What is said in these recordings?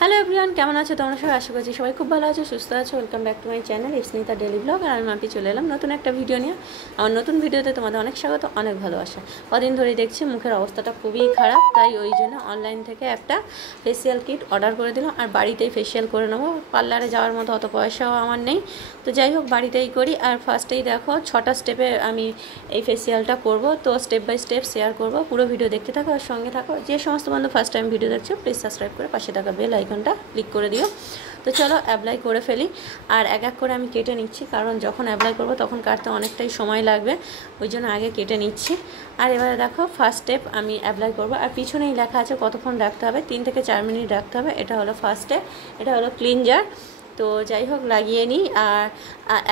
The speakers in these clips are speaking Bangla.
হ্যালো এভরিওয়ান, কেমন আছো তোমরা সবাই? আশা করছি সবাই খুব ভালো আছো, সুস্থ আছো। Welcome back to my channel Smita daily blog. আর আমি মাপি চলে এলাম নতুন একটা ভিডিও নিয়ে। আমার নতুন ভিডিওতে তোমাদের অনেক স্বাগত, অনেক ভালোবাসা। কদিন ধরেই দেখছি মুখের অবস্থাটা খুবই খারাপ, তাই ওই জন্য অনলাইন থেকে একটা ফেসিয়াল কিট অর্ডার করে দিলাম। আর বাড়িতেই ফেসিয়াল করে নেবো, পার্লারে যাওয়ার মতো অত পয়সাও আমার নেই। তো যাই হোক, বাড়িতেই করি। আর ফার্স্টেই দেখো 6টা স্টেপে আমি এই ফেসিয়ালটা করব। তো স্টেপ বাই স্টেপ শেয়ার করব, পুরো ভিডিও দেখতে থাকো আর সঙ্গে থাকো। যে সমস্ত বন্ধু ফার্স্ট টাইম ভিডিও দেখছো, প্লিজ সাবস্ক্রাইব করে পাশে থাকা বেল আইকনটা ক্লিক করে দিও। তো চলো অ্যাপ্লাই করে ফেলি। আর এক এক করে আমি কেটে নিচ্ছি, কারণ যখন অ্যাপ্লাই করব তখন কাটতে অনেকটাই সময় লাগবে, ওই জন্য আগে কেটে নিচ্ছি। আর এবারে দেখো ফার্স্ট স্টেপ আমি অ্যাপ্লাই করব। আর পিছনেই লেখা আছে কতক্ষণ রাখতে হবে, 3 থেকে 4 মিনিট রাখতে হবে। এটা হলো ফার্স্ট স্টেপ, এটা হলো ক্লিনজার। তো যাই হোক, লাগিয়ে নিই। আর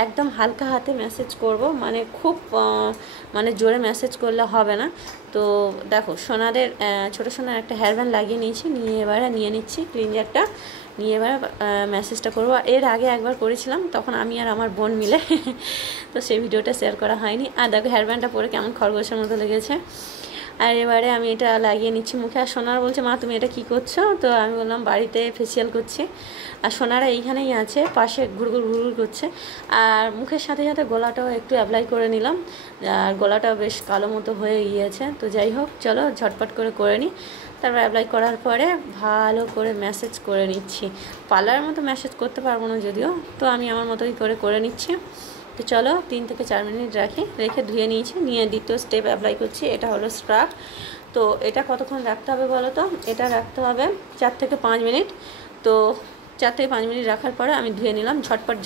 একদম হালকা হাতে ম্যাসেজ করব, মানে খুব মানে জোরে ম্যাসেজ করলে হবে না। তো দেখো সোনাদের ছোটো সোনার একটা হেয়ার ব্যান্ড লাগিয়ে নিয়েছি, এবারে নিয়ে নিচ্ছি ক্লিনজারটা, নিয়ে এবার ম্যাসেজটা করবো। এর আগে একবার করেছিলাম, তখন আমি আর আমার বোন মিলে তো সেই ভিডিওটা শেয়ার করা হয়নি। আর দেখো হেয়ার ব্যান্ডটা পরে কেমন খরগোশের মতো লেগেছে। আর এবারে আমি এটা লাগিয়ে নিচ্ছি মুখে। আর সোনার বলছে, মা তুমি এটা কী করছো? তো আমি বললাম বাড়িতে ফেসিয়াল করছি। আর সোনারা এইখানেই আছে, পাশে ঘুরঘুর ঘুরঘুর করছে। আর মুখের সাথে সাথে গলাটাও একটু অ্যাপ্লাই করে নিলাম, আর গলাটাও বেশ কালো মতো হয়ে গিয়েছে। তো যাই হোক, চলো ঝটপট করে নিই। তারপর অ্যাপ্লাই করার পরে ভালো করে ম্যাসেজ করে নিচ্ছি। পার্লারের মতো ম্যাসেজ করতে পারবো না যদিও, তো আমি আমার মতোই করে নিচ্ছি। তো চলো 3 থেকে 4 মিনিট রেখে ধুয়ে নিয়েছি। নিয়ে দ্বিতীয় স্টেপ অ্যাপ্লাই করছি, এটা হলো স্ক্রাব। তো এটা কতক্ষণ রাখতে হবে বলো তো? এটা রাখতে হবে 4 থেকে 5 মিনিট। তো 4 থেকে 5 মিনিট রাখার পরে আমি ধুয়ে নিলাম।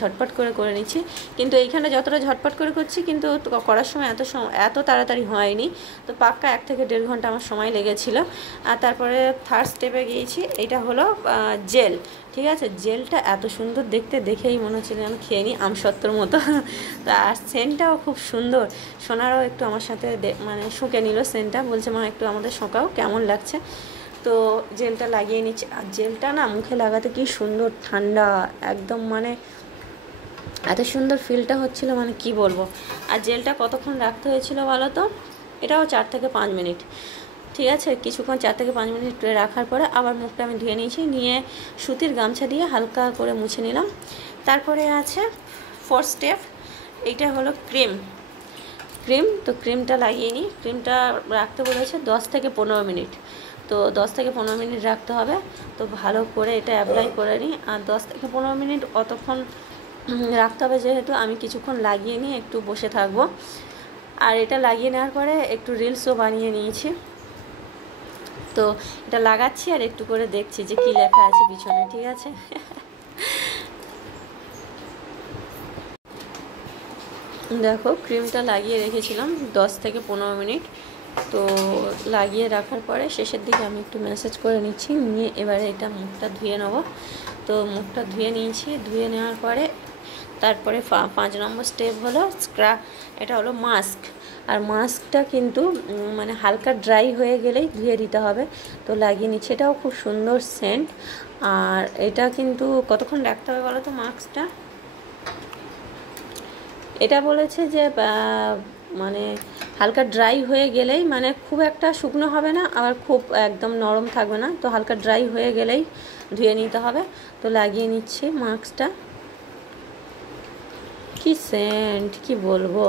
ঝটপট করে নিচ্ছি। কিন্তু এইখানে যতটা ঝটপট করে করছি, কিন্তু করার সময় এত তাড়াতাড়ি হয়নি। তো পাক্কা 1 থেকে 1.5 ঘন্টা আমার সময় লেগেছিল। আর তারপরে থার্ড স্টেপে গিয়েছি, এটা হলো জেল। ঠিক আছে, জেলটা এত সুন্দর দেখতে, দেখেই মনে হচ্ছিল আমি খেয়ে নিই আমসত্ত্বর মতো। আর সেন্টটাও খুব সুন্দর। সোনারাও একটু আমার সাথে মানে শুঁকে নিল সেন্টটা, বলছে মা একটু আমাদের শোঁকাও, কেমন লাগছে। তো জেলটা লাগিয়ে নিচ্ছি। আর জেলটা না মুখে লাগাতে কি সুন্দর ঠান্ডা, একদম মানে এত সুন্দর ফিলটা হচ্ছিল, মানে কি বলবো। আর জেলটা কতক্ষণ রাখতে হয়েছিল বলো তো? এটাও 4 থেকে 5 মিনিট। ঠিক আছে, কিছুক্ষণ 4 থেকে 5 মিনিট রাখার পরে আবার মুখটা আমি ধুয়ে নিয়েছি। নিয়ে সুতির গামছা দিয়ে হালকা করে মুছে নিলাম। তারপরে আছে 4th স্টেপ, এইটা হলো ক্রিম। তো ক্রিমটা লাগিয়ে নিই। ক্রিমটা রাখতে বলেছে 10 থেকে 15 মিনিট। তো 10 থেকে 15 মিনিট রাখতে হবে। তো ভালো করে এটা অ্যাপ্লাই করে নিই। আর 10 থেকে 15 মিনিট অতক্ষণ রাখতে হবে, যেহেতু আমি কিছুক্ষণ লাগিয়ে নিয়ে একটু বসে থাকবো। আর এটা লাগিয়ে নেওয়ার পরে একটু রিলসও বানিয়ে নিয়েছি। তো এটা লাগাচ্ছি আর একটু করে দেখছি যে কী লেখা আছে পিছনে। ঠিক আছে, দেখো ক্রিমটা লাগিয়ে রেখেছিলাম 10 থেকে 15 মিনিট। তো লাগিয়ে রাখার পরে শেষের দিকে আমি একটু ম্যাসেজ করে নিচ্ছি। নিয়ে এবারে এটা মুখটা ধুয়ে নেব। তো মুখটা ধুয়ে নিয়েছি। ধুয়ে নেওয়ার পরে তারপরে 5 নম্বর স্টেপ হলো স্ক্রাব। এটা হলো মাস্ক। আর মাস্কটা কিন্তু মানে হালকা ড্রাই হয়ে গেলেই ধুয়ে দিতে হবে। তো লাগিয়ে নিচ্ছি, এটাও খুব সুন্দর সেন্ট। আর এটা কিন্তু কতক্ষণ রাখতে হবে বলো তো মাস্কটা? এটা বলেছে যে মানে হালকা ড্রাই হয়ে গেলেই, মানে খুব একটা শুকনো হবে না, আবার খুব একদম নরম থাকবে না। তো হালকা ড্রাই হয়ে গেলেই ধুয়ে নিতে হবে। তো লাগিয়ে নিচ্ছি মাস্কটা। কি সেন্ট, কি বলবো।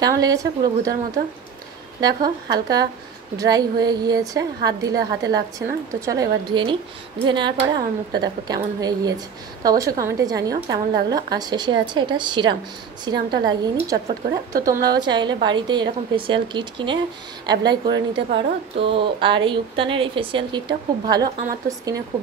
কেমন লেগেছে? পুরো ভূতের মতো। দেখো হালকা ড্রাই হয়ে গিয়েছে, হাত দিলে হাতে লাগছে না। তো চলো এবার ধুয়ে নিই। ধুয়ে নেওয়ার পরে আমার মুখটা দেখো কেমন হয়ে গিয়েছে। তো অবশ্যই কমেন্টে জানিও কেমন লাগলো। আর শেষে আছে এটা সিরামটা লাগিয়ে নিই চটপট করে। তো তোমরাও চাইলে বাড়িতে এরকম ফেসিয়াল কিট কিনে অ্যাপ্লাই করে নিতে পারো। তো আর এই উপতানের এই ফেসিয়াল কিটটা খুব ভালো, আমার তো স্কিনে খুব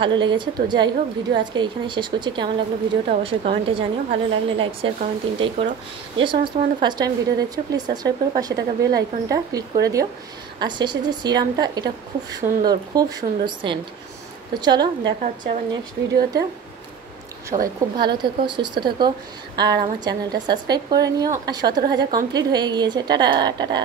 ভালো লেগেছে। তো যাই হোক, ভিডিও আজকে এখানে শেষ করছি। কেমন লাগলো ভিডিওটা অবশ্যই কমেন্টে জানিও। ভালো লাগলে লাইক শেয়ার কমেন্ট 3টাই করো। যে সমস্ত বন্ধু ফার্স্ট টাইম ভিডিও দেখছো, প্লিজ সাবস্ক্রাইব করে পাশে থাকা বেল আইকনটা ক্লিক করে দিও। আর শেষে যে সিরামটা, এটা খুব সুন্দর সেন্ট। তো চলো দেখা হচ্ছে আবার নেক্সট ভিডিওতে। সবাই খুব ভালো থেকো, সুস্থ থেকো। আর আমার চ্যানেলটা সাবস্ক্রাইব করে নিও। আর 17,000 কমপ্লিট হয়ে গিয়েছে। টাটা।